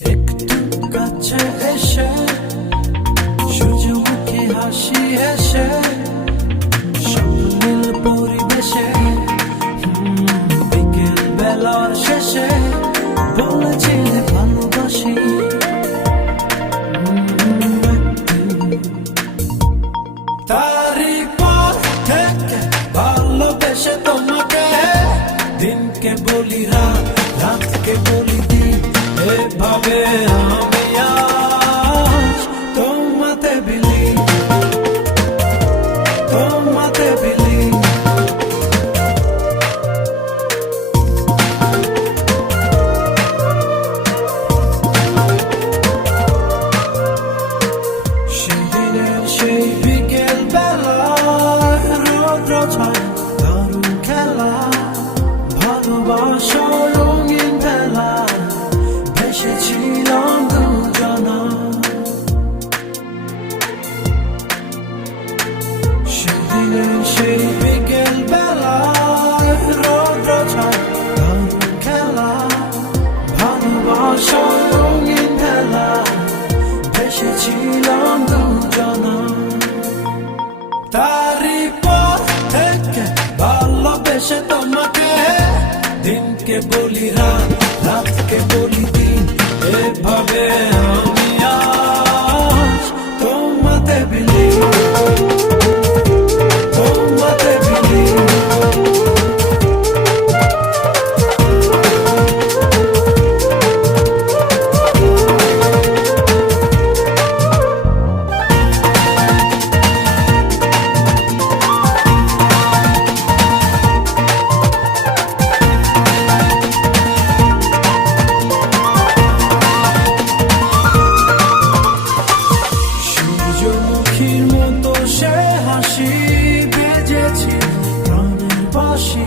একটু কাছে এসে সূর্যমুখী হাসি হেসে স্বপ্নীল পরিবেশে বিকেল বেলার শেষে বলেছিলে ভালোবাসি। তারই পর থেকে ভালোবেসে তোমাকে দিনকে বলি রাত, রাতকে বলি দিন, এভাবে আমি আজ তোমাতে বিলি, তোমাতে বিলি। সেদিনের সেই বিকেল বেলায় রৌদ্র ছায় দারুণ খেলা, ভালোবাসা রঙিন বেলা ভেসেছিলাম দুজনা। সেদিনের সেই বিকেল বেলায় রৌদ্র ছায় দারুণ খেলা, ভালোবাসা রঙিন বেলা ভেসেছিলাম দুজনা। তারই পর থেকে ভালোবেসে তোমাকে দিনকে বলি রাত, রাতকে বলি দিন, এভাবে আমি আজ তোমাতে বিলি, তোমাতে বিলি। সূর্যমুখীর মতো সে হাসি বেজেছে প্রাণের বাঁশি।